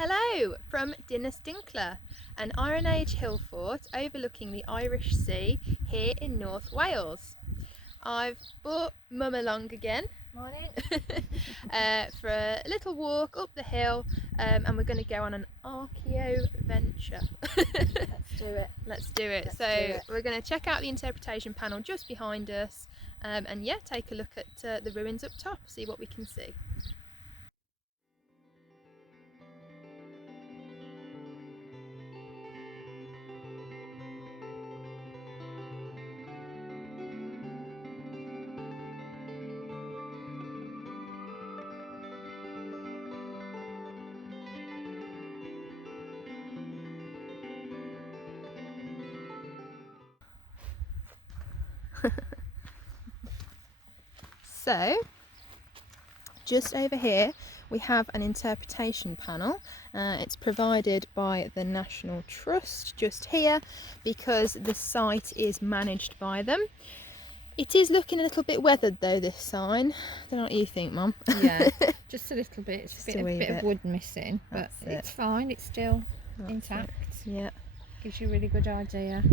Hello from Dinas Dinlle, an Iron Age Hillfort overlooking the Irish Sea here in North Wales. I've brought Mum along again. Morning. For a little walk up the hill, and we're going to go on an ArchaeoVenture. Let's do it. We're going to check out the interpretation panel just behind us, and yeah, take a look at the ruins up top, see what we can see. So, just over here we have an interpretation panel. It's provided by the National Trust just here because the site is managed by them. It is looking a little bit weathered though, this sign. I don't know what you think, Mum. Yeah, just a little bit. It's a bit of wood missing, but it's fine. It's still intact. Yeah. Gives you a really good idea.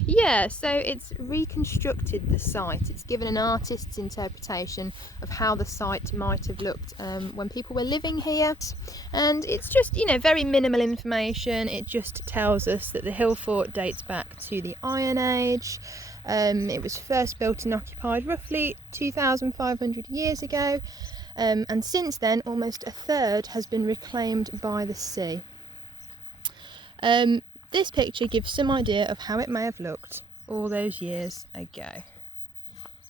Yeah, so it's reconstructed the site. It's given an artist's interpretation of how the site might have looked when people were living here. And it's just, very minimal information. It just tells us that the Hillfort dates back to the Iron Age. It was first built and occupied roughly 2,500 years ago. And since then, almost a third has been reclaimed by the sea. This picture gives some idea of how it may have looked all those years ago.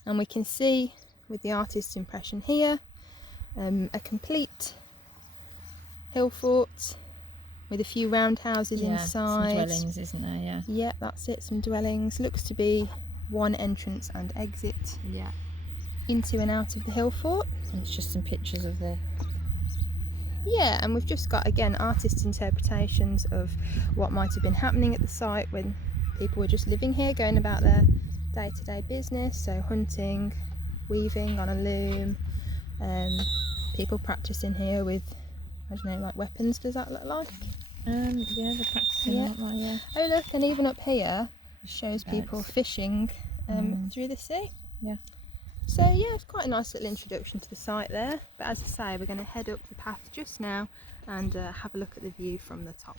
And we can see with the artist's impression here, a complete hill fort with a few roundhouses inside. Some dwellings, isn't there? Yeah. Yeah, that's it, some dwellings. Looks to be one entrance and exit into and out of the hill fort. And it's just some pictures of the... Yeah, and we've just got, again, artists' interpretations of what might have been happening at the site when people were just living here, going about their day-to-day business, so hunting, weaving on a loom, people practising here with, I don't know, like weapons, does that look like? Yeah, they're practising that way, yeah. Oh look, and even up here, it shows people fishing through the sea. Yeah. So yeah, it's quite a nice little introduction to the site there, but as I say, we're going to head up the path just now and have a look at the view from the top.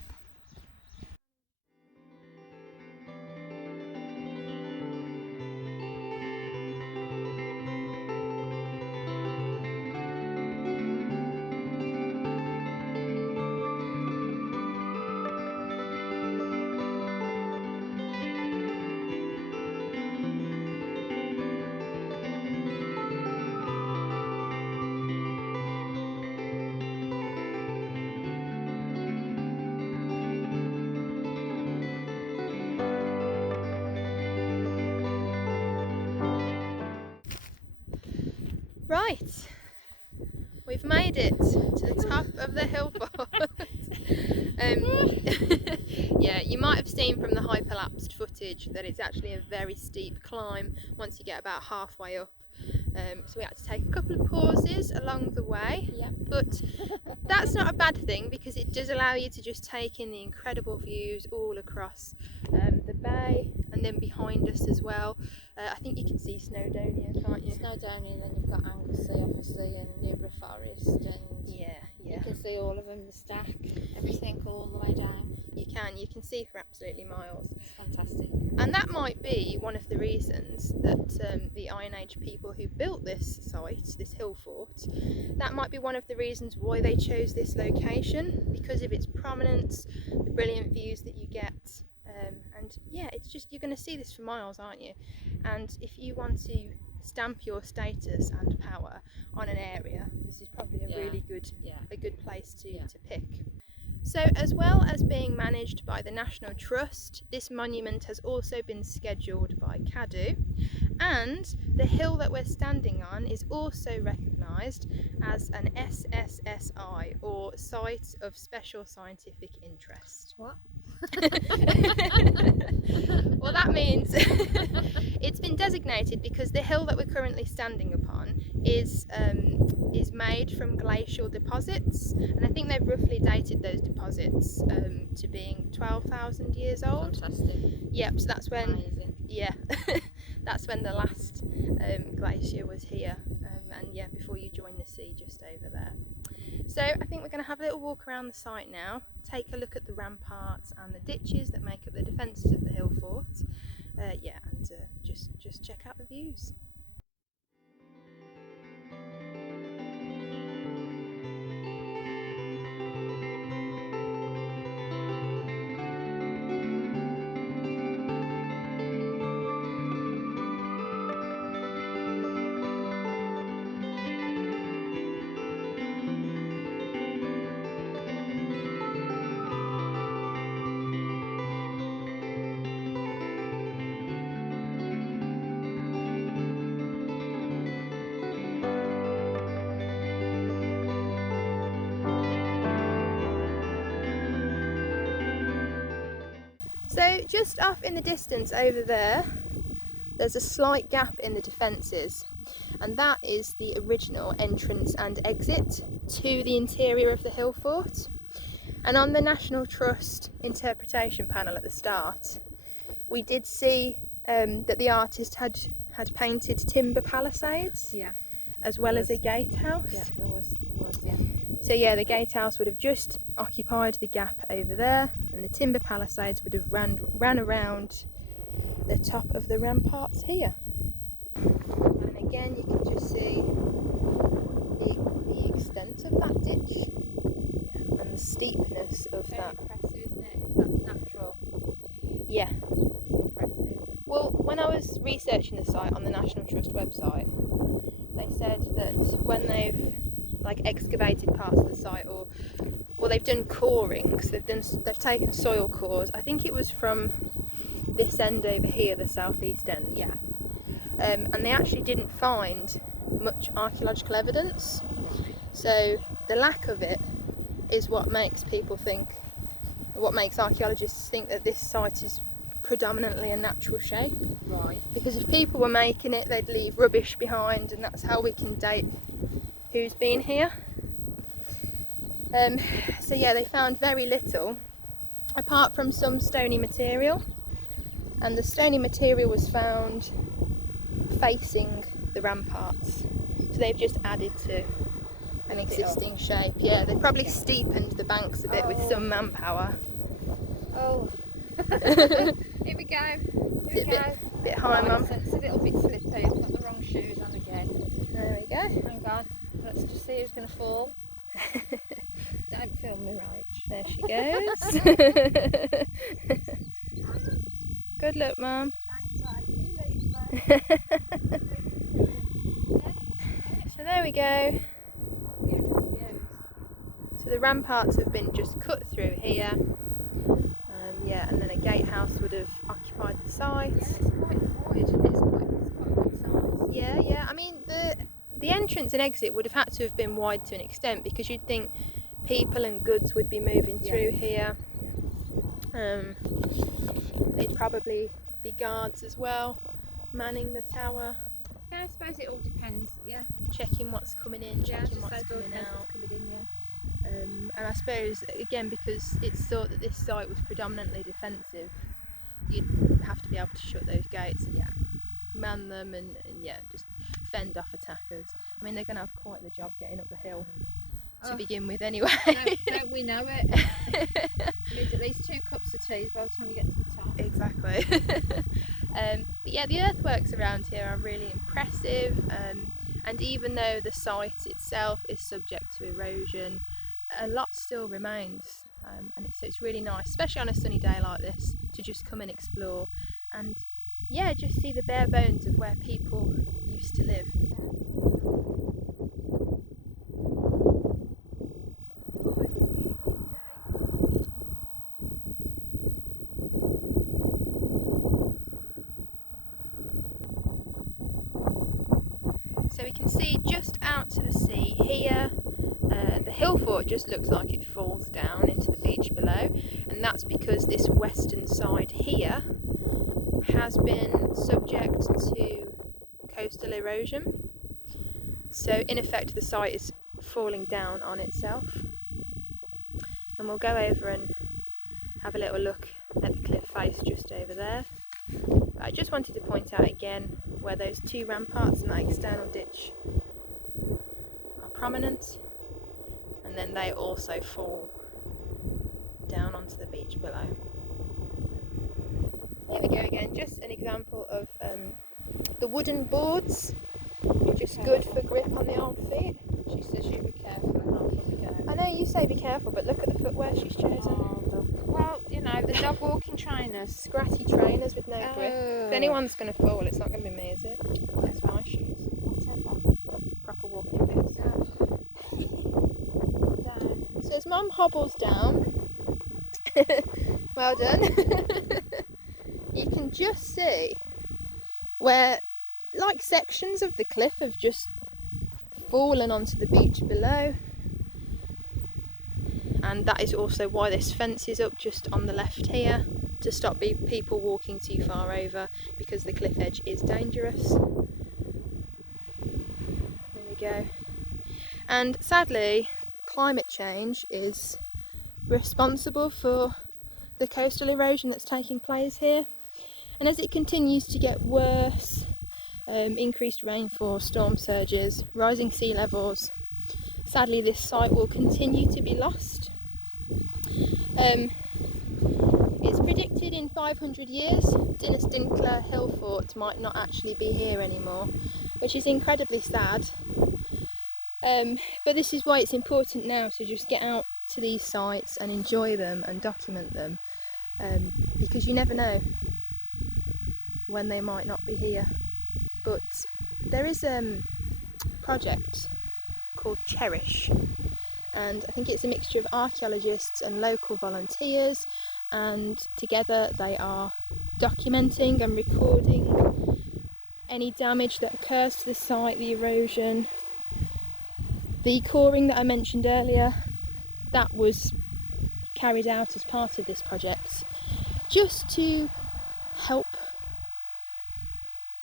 Right, we've made it to the top of the hill fort. Yeah, you might have seen from the hyperlapsed footage that it's actually a very steep climb once you get about halfway up. So we had to take a couple of pauses along the way, but that's not a bad thing because it does allow you to just take in the incredible views all across the bay and then behind us as well. I think you can see Snowdonia, can't you? Snowdonia, and then you've got Anglesey obviously and Newborough Forest, and you can see all of them, the stack, everything all the way down. You can see for absolutely miles. It's fantastic. And that might be one of the reasons that the Iron Age people who built this site, this hill fort, that might be one of the reasons why they chose this location, because of its prominence, the brilliant views that you get, and yeah, it's just, you're going to see this for miles, aren't you? And if you want to stamp your status and power on an area, this is probably a really good place to pick. So as well as being managed by the National Trust, this monument has also been scheduled by Cadw, and the hill that we're standing on is also recognised as an SSSI, or Site of Special Scientific Interest. What? Well, that means it's been designated because the hill that we're currently standing upon is made from glacial deposits, and I think they've roughly dated those deposits to being 12,000 years old. Fantastic. Yep, so that's when, amazing. Yeah, that's when the last glacier was here, and yeah, before you join the sea just over there. So I think we're going to have a little walk around the site now, take a look at the ramparts and the ditches that make up the defences of the hill fort. Yeah, and just check out the views. So just off in the distance over there, there's a slight gap in the defences, and that is the original entrance and exit to the interior of the hill fort. And on the National Trust interpretation panel at the start, we did see that the artist had painted timber palisades, Yeah, as well as a gatehouse. yeah, there was, yeah. So yeah, the gatehouse would have just occupied the gap over there, and the timber palisades would have ran around the top of the ramparts here. And again, you can just see the extent of that ditch, yeah, and the steepness of Very that. impressive, isn't it? If that's natural, Yeah. it's impressive. Well, when I was researching the site on the National Trust website, they said that when they've excavated parts of the site, or they've done corings, they've taken soil cores. I think it was from this end over here, the southeast end. Yeah. And they actually didn't find much archaeological evidence. So the lack of it is what makes archaeologists think that this site is predominantly a natural shape. Right. Because if people were making it, they'd leave rubbish behind, and that's how we can date who's been here. So yeah, they found very little apart from some stony material, and the stony material was found facing the ramparts, so they've just added to an existing shape. Yeah, they probably steepened the banks a bit with some manpower. Oh. Here we go. Is it a bit high, Mum? It's a little bit slippy. I've got the wrong shoes on again. There we go. Hang on. Let's just see who's going to fall. Don't film me, Rach. There she goes. Good luck, Mum. Thanks, Rach. You leave me. So there we go. Beautiful views. So the ramparts have been just cut through here. Yeah, and then a gatehouse would have occupied the site. Yeah, it's quite wide, and it's quite a good size. Yeah. I mean, the entrance and exit would have had to have been wide to an extent, because you'd think people and goods would be moving through here. They'd probably be guards as well, manning the tower. Yeah, I suppose it all depends. Yeah. Checking what's coming in, checking what's it all coming depends out. what's coming in, yeah. And I suppose, again, because it's thought that this site was predominantly defensive, you'd have to be able to shut those gates and man them and yeah, just fend off attackers. I mean, they're going to have quite the job getting up the hill to begin with anyway. Don't we know it? You need at least 2 cups of tea by the time you get to the top. Exactly. But yeah, the earthworks around here are really impressive, and even though the site itself is subject to erosion, a lot still remains, and it's really nice, especially on a sunny day like this, to just come and explore and yeah, just see the bare bones of where people used to live. So we can see just out to the sea here, the hill fort just looks like it falls down into the beach below, and that's because this western side here has been subject to coastal erosion. So in effect the site is falling down on itself. And we'll go over and have a little look at the cliff face just over there. But I just wanted to point out again where those two ramparts and that external ditch are prominent, and then they also fall down onto the beach below. Here we go again, just an example of the wooden boards, just good for grip on the old feet. She says you be careful and I'll probably go. I know you say be careful, but look at the footwear she's chosen. Oh, look. Well, you know, the dog walking trainers. Scratty trainers with no grip. If anyone's going to fall, it's not going to be me, is it? That's my shoes. Whatever. Proper walking boots. Down. So as Mum hobbles down, well done, you can just see where like sections of the cliff have just fallen onto the beach below. And that is also why this fence is up just on the left here, to stop people walking too far over, because the cliff edge is dangerous. There we go. And sadly, climate change is responsible for the coastal erosion that's taking place here. And as it continues to get worse, increased rainfall, storm surges, rising sea levels, sadly this site will continue to be lost. It's predicted in 500 years Dinas Dinlle Hillfort might not actually be here anymore, which is incredibly sad. But this is why it's important now to just get out to these sites and enjoy them and document them, because you never know when they might not be here. But there is a project called Cherish, and I think it's a mixture of archaeologists and local volunteers, and together they are documenting and recording any damage that occurs to the site, the erosion, the coring that I mentioned earlier. That was carried out as part of this project just to help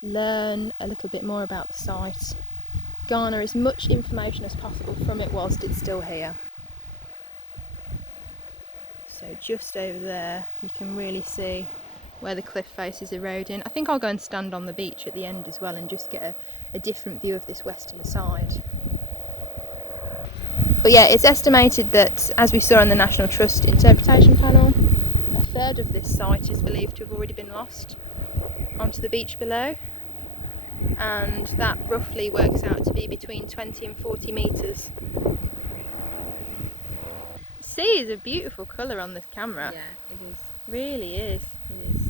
learn a little bit more about the site, garner as much information as possible from it whilst it's still here. So just over there you can really see where the cliff face is eroding. I think I'll go and stand on the beach at the end as well and just get a different view of this western side. But yeah, it's estimated that, as we saw on the National Trust interpretation panel, a third of this site is believed to have already been lost onto the beach below, and that roughly works out to be between 20 and 40 metres. The sea is a beautiful colour on this camera. Yeah, it is. Really is. It is.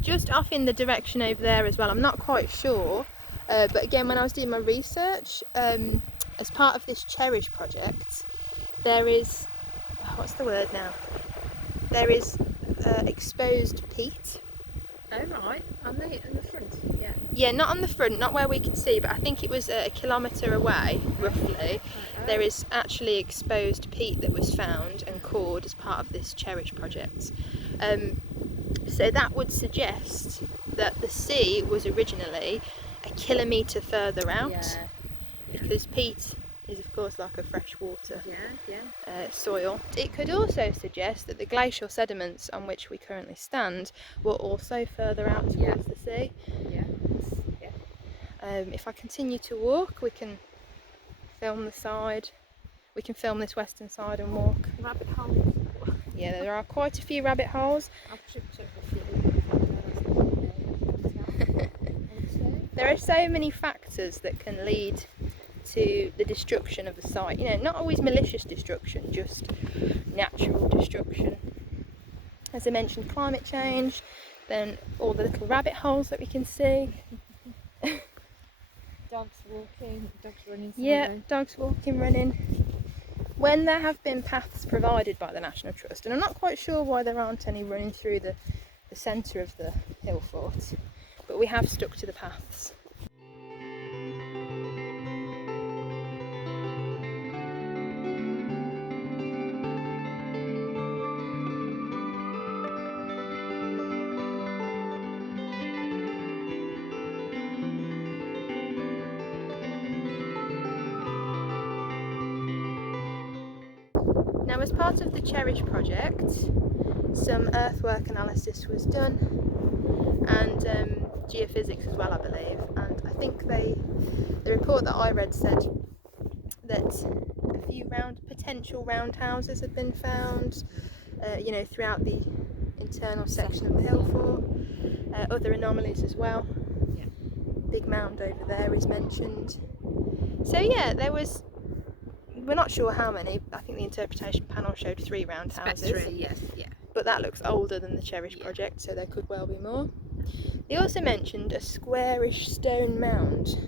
Just off in the direction over there as well, I'm not quite sure, but again, when I was doing my research, as part of this Cherish project, there is, what's the word now? There is exposed peat. Oh right, on the front, yeah. Yeah, not on the front, not where we could see, but I think it was a kilometre away, roughly. There is actually exposed peat that was found and cored as part of this Cherish project. So that would suggest that the sea was originally a kilometre further out. Yeah. Because peat is of course like a freshwater soil. It could also suggest that the glacial sediments on which we currently stand were also further out towards the sea. Yeah. If I continue to walk, we can film the side. We can film this western side and walk. Rabbit holes. Yeah, there are quite a few rabbit holes. I've tripped up a few. There are so many factors that can lead to the destruction of the site. You know, not always malicious destruction, just natural destruction. As I mentioned, climate change, then all the little rabbit holes that we can see. Dogs walking, dogs running. Yeah, dogs walking, running. When there have been paths provided by the National Trust, and I'm not quite sure why there aren't any running through the centre of the hill fort, but we have stuck to the paths. Now, as part of the Cherish project, some earthwork analysis was done, and geophysics as well, I believe. And I think the report that I read said that a few potential roundhouses had been found, you know, throughout the internal section of the hill fort. Other anomalies as well. Yeah. Big mound over there is mentioned. So yeah, there was. We're not sure how many. I think the interpretation panel showed 3 roundhouses. 3, yes, yeah. But that looks older than the Cherish project, so there could well be more. They also mentioned a squarish stone mound,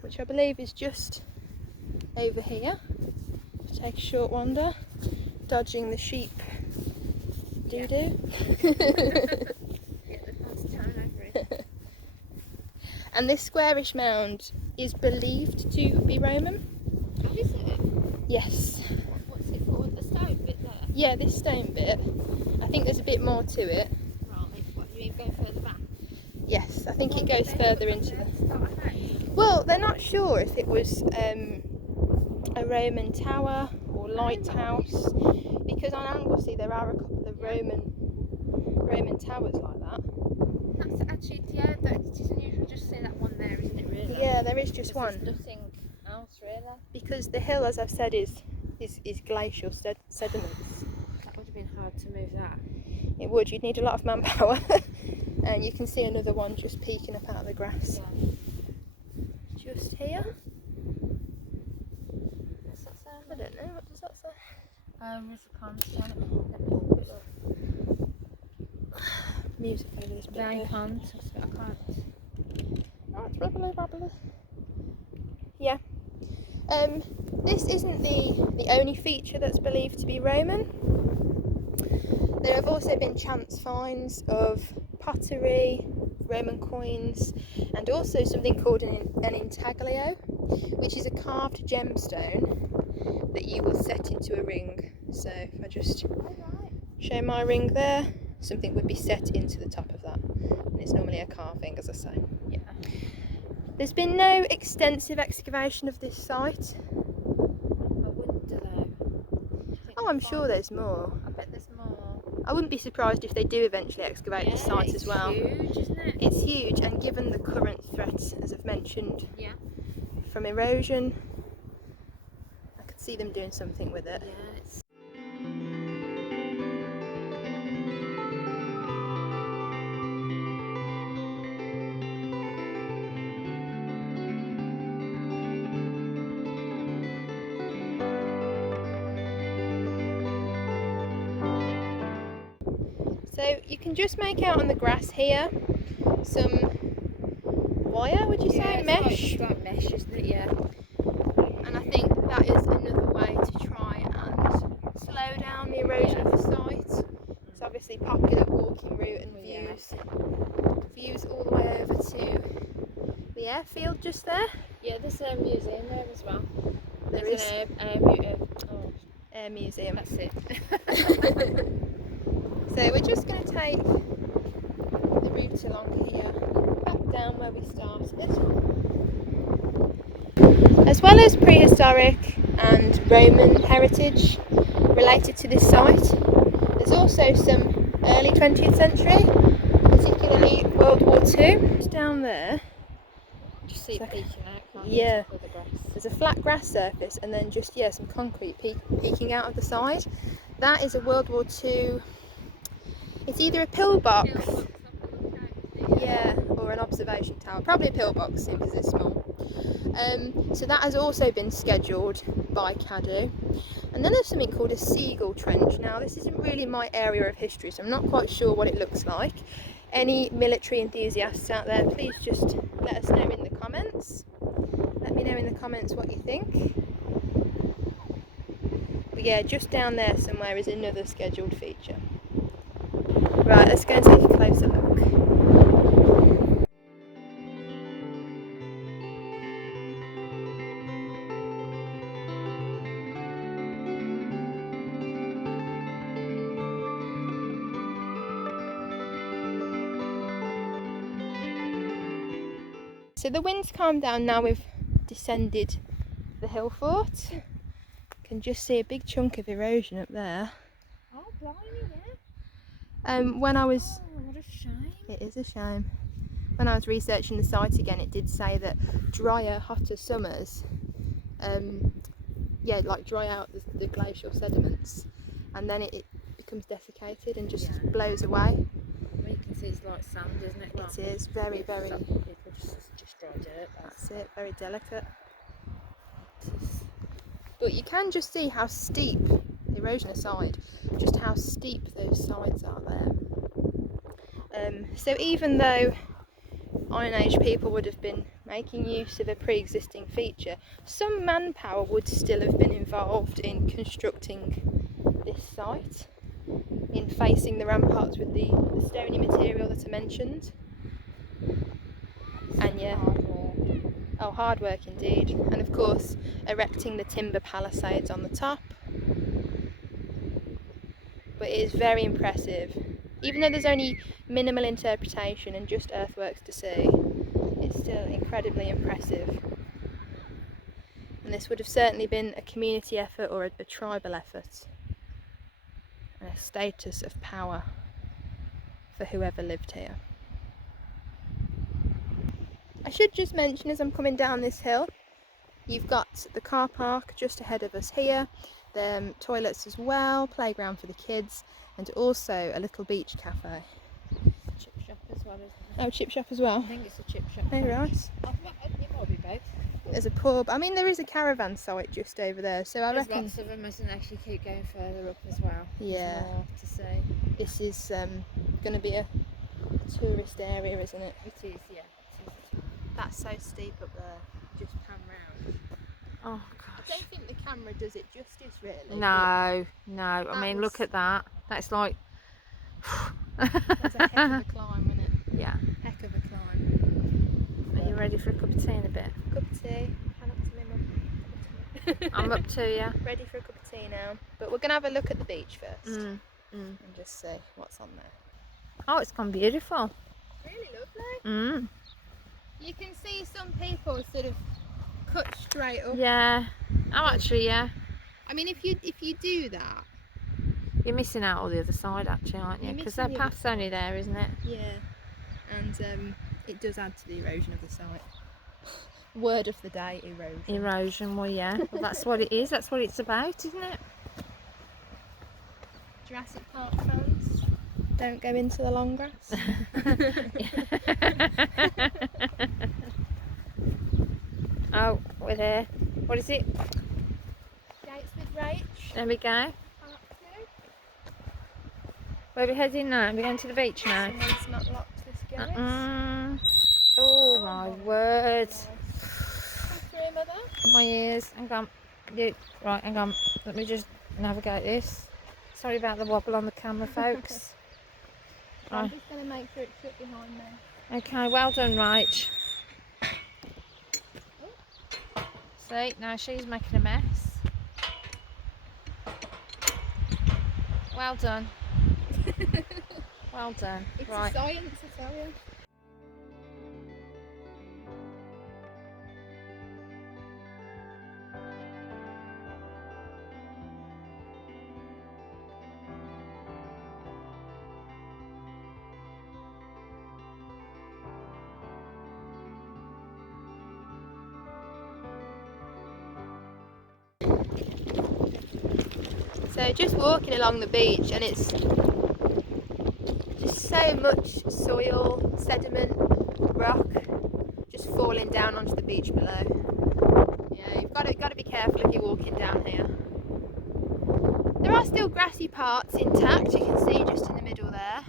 which I believe is just over here. Just take a short wander, dodging the sheep doo-doo. Get the fast turn over it. And this squarish mound is believed to be Roman. Oh, is it? Yes. What's it called? The stone bit there? Yeah, this stone bit. I think there's a bit more to it. Right, what, you mean go further back? Yes, I think it goes further into the... Well, they're not sure if it was a Roman tower or lighthouse, because on Anglesey there are a couple of Roman towers like that. That's actually, yeah, that isn't usual. Just say that one there, isn't it? Really? Yeah, there is just one. There's nothing else really. Because the hill, as I've said, is glacial sediments. That would have been hard to move that. It would. You'd need a lot of manpower. And you can see another one just peeking up out of the grass. Yeah. Just here. What's that sound? I don't know. What does that say? There's a pond. Let me have a quick look. Music over this bit. Very pond. I can't. Oh, it's rubbly. Yeah. This isn't the only feature that's believed to be Roman. There have also been chance finds of pottery, Roman coins, and also something called an intaglio, which is a carved gemstone that you will set into a ring. So if I just show my ring there, something would be set into the top of that. And it's normally a carving, as I say. Yeah. There's been no extensive excavation of this site. I wonder though. Oh, I'm sure there's more. I bet there's more. I wouldn't be surprised if they do eventually excavate the site as well. It's huge, isn't it? It's huge, and given the current threats, as I've mentioned, Yeah. from erosion, I could see them doing something with it. Yeah, it's... So you can just make out on the grass here some wire, would you say? Mesh? It's like mesh, isn't it? Yeah. And I think that is another way to try and slow down the erosion of the site. It's obviously a popular walking route and views all the way over to the airfield just there. Yeah, there's a museum there as well. There's an air museum. That's it. So we're just going to take the route along here, back down where we started. As well as prehistoric and Roman heritage related to this site, there's also some early 20th century, particularly World War II. Just down there, Just see it peeking out, can't you? yeah, The grass. there's a flat grass surface and then just some concrete peeking out of the side. That is a World War II. It's either a pillbox, or an observation tower. Probably a pillbox because it's small. So that has also been scheduled by Cadw. And then there's something called a Seagull Trench. Now this isn't really my area of history, so I'm not quite sure what it looks like. Any military enthusiasts out there, please just let us know in the comments. Let me know in the comments what you think. But yeah, just down there somewhere is another scheduled feature. Right, let's go and take a closer look. So the wind's calmed down now we've descended the hill fort. Can just see a big chunk of erosion up there. Oh, blimey, yeah. When I was... Oh, what a shame. It is a shame. When I was researching the site again, it did say that drier, hotter summers, like dry out the glacial sediments, and then it becomes desiccated and just blows away. Well, you can see it's like sand, isn't it? It is very, very... Just dry dirt. That's it, very delicate. But you can just see how steep, erosion aside, just how steep those sides are there. So even though Iron Age people would have been making use of a pre-existing feature, some manpower would still have been involved in constructing this site, in facing the ramparts with the stony material that I mentioned. And yeah, hard work indeed. And of course, erecting the timber palisades on the top. But it is very impressive. Even though there's only minimal interpretation and just earthworks to see, it's still incredibly impressive. And this would have certainly been a community effort or a tribal effort, and a status of power for whoever lived here. I should just mention, as I'm coming down this hill, you've got the car park just ahead of us here, the toilets as well, playground for the kids, and also a little beach cafe. Chip shop as well, isn't it? Oh, chip shop as well? I think it's a chip shop. Oh, right. It might be both. There's a pub. I mean, there is a caravan site just over there, so There's reckon... lots of them, isn't there? Actually keep going further up as well. Yeah. There's more to see. This is going to be a tourist area, isn't it? It is, yeah. That's so steep up there. Just pan round. Oh I gosh. don't think the camera does it justice, really. No. I mean, look at that. That's like... That's a heck of a climb, isn't it? Yeah. Heck of a climb. Are you ready for a cup of tea in a bit? Cup of tea. Hand up to me, Mum. I'm up to you. Ready for a cup of tea now. But we're going to have a look at the beach first. And just see what's on there. Oh, it's gone beautiful. Really lovely. You can see some people sort of cut straight up. Yeah. Oh, actually, yeah. I mean, if you do that, you're missing out on the other side, actually, aren't you? Because their path's only there, isn't it? Yeah. And it does add to the erosion of the site. Word of the day: erosion. Erosion. Well, yeah. Well, that's what it is. That's what it's about, isn't it? Jurassic Park fans, don't go into the long grass. Oh, we're there. What is it? Gates with Rach. There we go. Where are we heading now? We're going to the beach now. Someone's not locked this gate. Oh my word. Come through, Mother. My ears. Hang on. Right, hang on. Let me just navigate this. Sorry about the wobble on the camera, folks. I'm just going to make sure it's shut behind me. Okay, well done, Rach. See, now she's making a mess. Well done. Well done. It's right. a science, I tell you. So just walking along the beach, and it's just so much soil, sediment, rock just falling down onto the beach below. Yeah, you've got to be careful if you're walking down here. There are still grassy parts intact, you can see just in the middle there.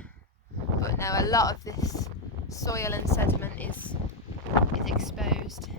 But no, a lot of this soil and sediment is exposed.